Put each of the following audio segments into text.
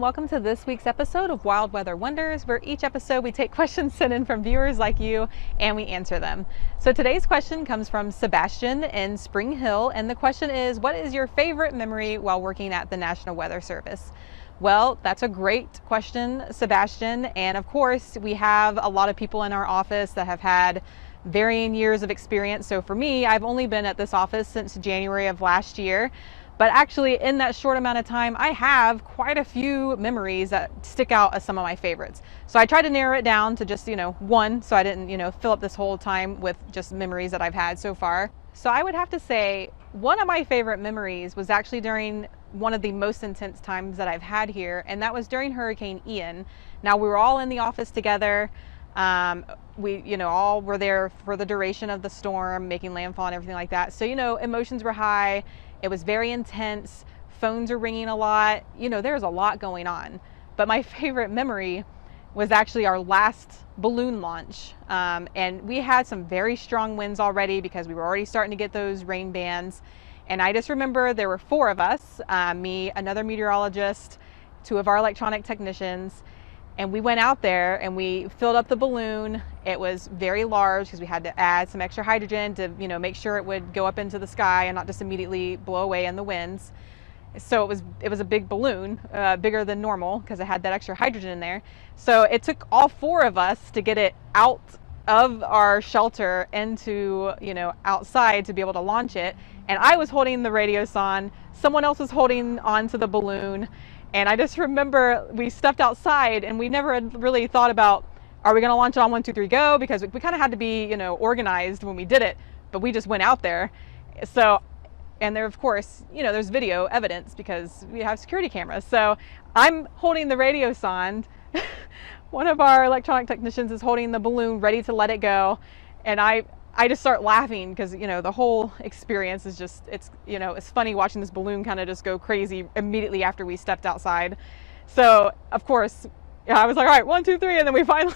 and welcome to this week's episode of Wild Weather Wonders, where each episode we take questions sent in from viewers like you and we answer them. So today's question comes from Sebastian in Spring Hill, and the question is, what is your favorite memory while working at the National Weather Service? Well, that's a great question, Sebastian, and of course we have a lot of people in our office that have had varying years of experience. So for me, I've only been at this office since January of last year. But actually, in that short amount of time, I have quite a few memories that stick out as some of my favorites. So I tried to narrow it down to just, one, so I didn't, fill up this whole time with just memories that I've had so far. So I would have to say one of my favorite memories was actually during one of the most intense times that I've had here, and that was during Hurricane Ian. Now, we were all in the office together. We, all were there for the duration of the storm, making landfall and everything like that. So, emotions were high. It was very intense. Phones are ringing a lot. There's a lot going on. But my favorite memory was actually our last balloon launch. And we had some very strong winds already because we were already starting to get those rain bands. And I just remember there were four of us, me, another meteorologist, two of our electronic technicians, and we went out there and we filled up the balloon. It was very large because we had to add some extra hydrogen to, make sure it would go up into the sky and not just immediately blow away in the winds. So it was a big balloon, bigger than normal because it had that extra hydrogen in there. So it took all four of us to get it out of our shelter into, outside to be able to launch it. And I was holding the radiosonde, someone else was holding onto the balloon. And I just remember we stepped outside and we never had really thought about, are we going to launch it on 1, 2, 3, go? Because we kind of had to be, organized when we did it, but we just went out there. So, and there, of course, there's video evidence because we have security cameras. So I'm holding the radiosonde. One of our electronic technicians is holding the balloon ready to let it go. And I just start laughing because, the whole experience is just, it's funny watching this balloon kind of just go crazy immediately after we stepped outside. So, of course, I was like, all right, 1, 2, 3. And then we finally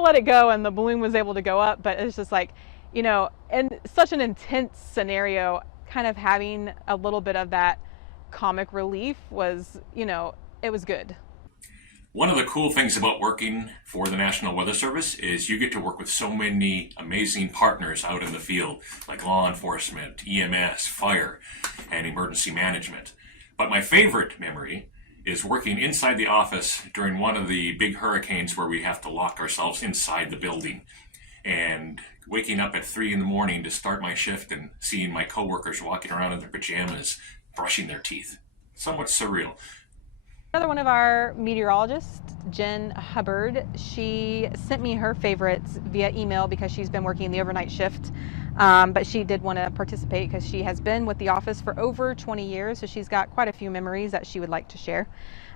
let it go and the balloon was able to go up. But it's just like, in such an intense scenario, kind of having a little bit of that comic relief was, it was good. One of the cool things about working for the National Weather Service is you get to work with so many amazing partners out in the field, like law enforcement, EMS, fire, and emergency management. But my favorite memory is working inside the office during one of the big hurricanes where we have to lock ourselves inside the building, and waking up at 3 in the morning to start my shift and seeing my coworkers walking around in their pajamas, brushing their teeth. Somewhat surreal. Another one of our meteorologists, Jen Hubbard, she sent me her favorites via email because she's been working the overnight shift. But she did want to participate because she has been with the office for over 20 years. So she's got quite a few memories that she would like to share.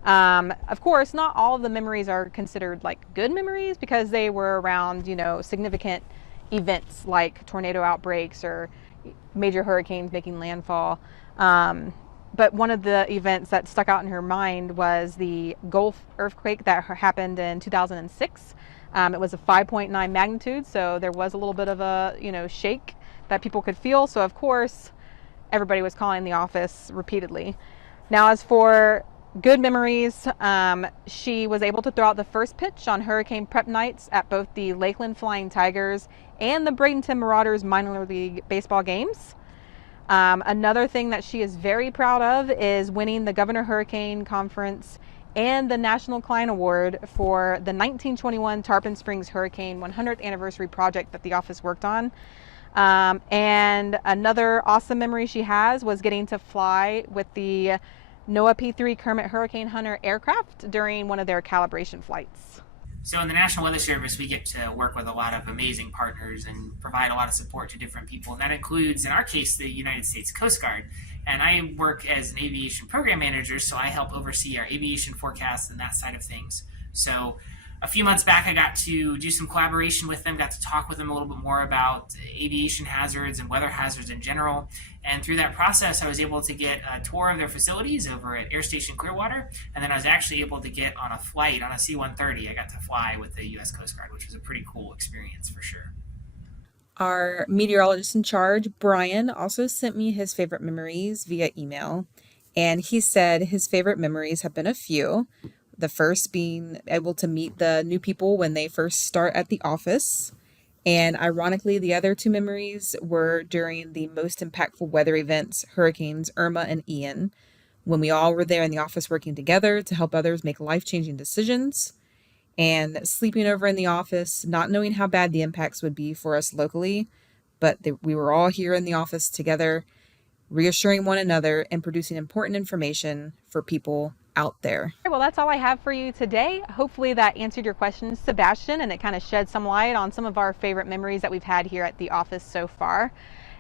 Of course, not all of the memories are considered like good memories because they were around, significant events like tornado outbreaks or major hurricanes making landfall. But one of the events that stuck out in her mind was the Gulf earthquake that happened in 2006. It was a 5.9 magnitude, so there was a little bit of a, shake that people could feel. So of course, everybody was calling the office repeatedly. Now, as for good memories, she was able to throw out the first pitch on hurricane prep nights at both the Lakeland Flying Tigers and the Bradenton Marauders minor league baseball games. Another thing that she is very proud of is winning the Governor Hurricane Conference and the National Client Award for the 1921 Tarpon Springs Hurricane 100th Anniversary project that the office worked on. And another awesome memory she has was getting to fly with the NOAA P-3 Kermit Hurricane Hunter aircraft during one of their calibration flights. So in the National Weather Service, we get to work with a lot of amazing partners and provide a lot of support to different people. And that includes, in our case, the United States Coast Guard. And I work as an aviation program manager, so I help oversee our aviation forecasts and that side of things. So a few months back, I got to do some collaboration with them, got to talk with them a little bit more about aviation hazards and weather hazards in general. And through that process, I was able to get a tour of their facilities over at Air Station Clearwater. And then I was actually able to get on a flight on a C-130. I got to fly with the U.S. Coast Guard, which was a pretty cool experience for sure. Our meteorologist in charge, Brian, also sent me his favorite memories via email. And he said his favorite memories have been a few. The first being able to meet the new people when they first start at the office. And ironically, the other two memories were during the most impactful weather events, Hurricanes Irma and Ian, when we all were there in the office working together to help others make life-changing decisions, and sleeping over in the office, not knowing how bad the impacts would be for us locally, but we were all here in the office together, reassuring one another and producing important information for people out there. Well, that's all I have for you today. Hopefully that answered your questions, Sebastian, and it kind of shed some light on some of our favorite memories that we've had here at the office so far.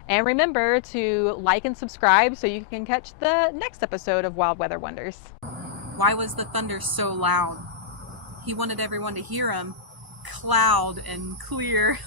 And remember to like and subscribe so you can catch the next episode of Wild Weather Wonders. Why was the thunder so loud? He wanted everyone to hear him, loud and clear.